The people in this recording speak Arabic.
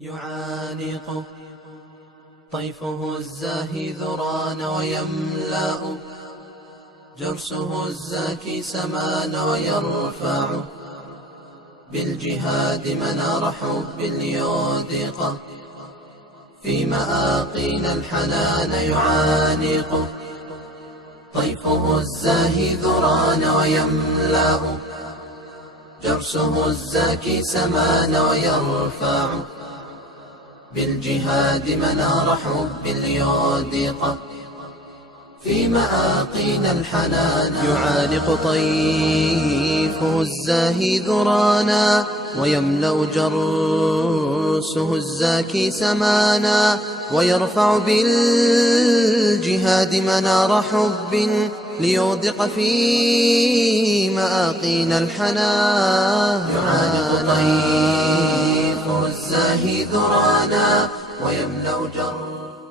يعانق طيفه الزاهي ذران ويملأ جرسه الزاكي سمان ويرفع بالجهاد منار حب ليودق في مآقين الحنان يعانق طيفه الزاهي ذران ويملأ جرسه الزاكي سمان ويرفع بالجهاد منار حب ليودق في مآقين الحنان يعانق طيفه الزاهي ذرانا ويملأ جرسه الزاكي سمانا ويرفع بالجهاد منار حب ليودق في مآقين الحنان يعانق طيفه الزاهي ذرانا ويملأ جرسه